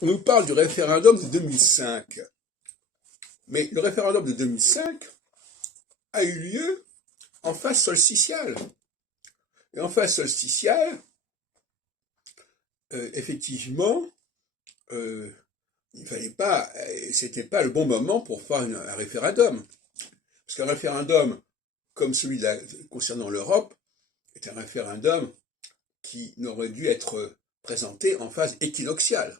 on nous parle du référendum de 2005. Mais le référendum de 2005 a eu lieu en phase solsticiale. Et en phase solsticiale, effectivement, il fallait pas, c'était pas le bon moment pour faire un référendum. Parce qu'un référendum, comme celui concernant l'Europe, est un référendum qui n'aurait dû être présenté en phase équinoxiale.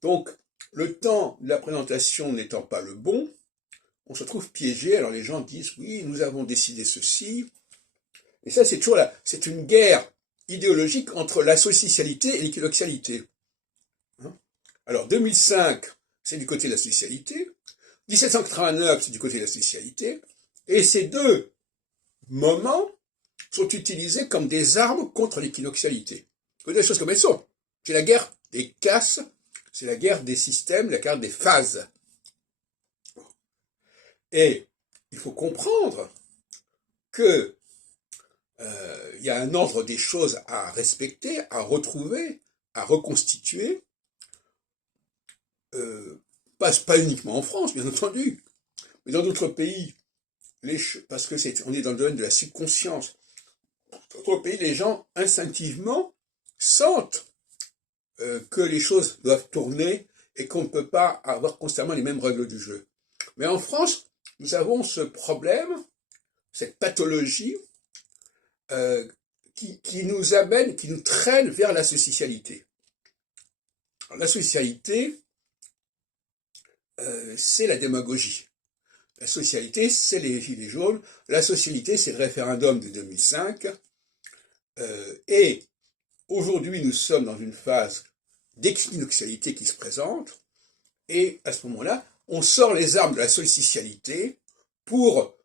Donc, le temps de la présentation n'étant pas le bon, on se trouve piégé. Alors les gens disent, oui, nous avons décidé ceci. Et ça, c'est toujours c'est une guerre idéologique entre la solsticialité et l'équinoxialité. Alors, 2005, c'est du côté de la solsticialité. 1789, c'est du côté de la solsticialité. Et ces deux moments sont utilisés comme des armes contre l'équinoxialité. Vous voyez les choses comme elles sont. C'est la guerre des casses, c'est la guerre des systèmes, la guerre des phases. Et il faut comprendre que il y a un ordre des choses à respecter, à retrouver, à reconstituer, pas uniquement en France, bien entendu, mais dans d'autres pays, parce que on est dans le domaine de la subconscience. Dans d'autres pays, les gens instinctivement sentent que les choses doivent tourner et qu'on ne peut pas avoir constamment les mêmes règles du jeu. Mais en France, nous avons ce problème, cette pathologie qui nous amène, qui nous traîne vers la socialité. Alors, la socialité, c'est la démagogie. La socialité, c'est les gilets jaunes. La socialité, c'est le référendum de 2005. Et aujourd'hui, nous sommes dans une phase d'équinoxialité qui se présente. Et à ce moment-là, on sort les armes de la solsticialité pour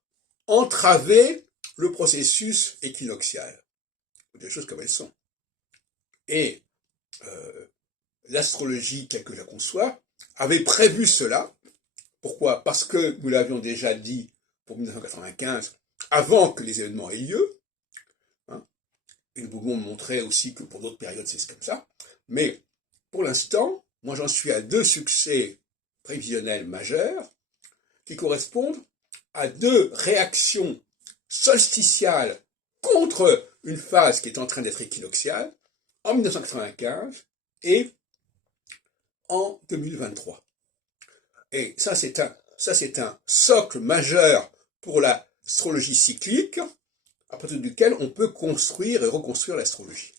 entraver le processus équinoxial. Des choses comme elles sont. Et l'astrologie, telle que je la conçois, avait prévu cela. Pourquoi? Parce que nous l'avions déjà dit pour 1995, avant que les événements aient lieu. Et nous pouvons montrer aussi que pour d'autres périodes, c'est comme ça. Mais pour l'instant, moi j'en suis à 2 succès prévisionnels majeurs qui correspondent à 2 réactions solsticiales contre une phase qui est en train d'être équinoxiale en 1995 et en 2023. Et ça, c'est un socle majeur pour l'astrologie cyclique, à partir duquel on peut construire et reconstruire l'astrologie.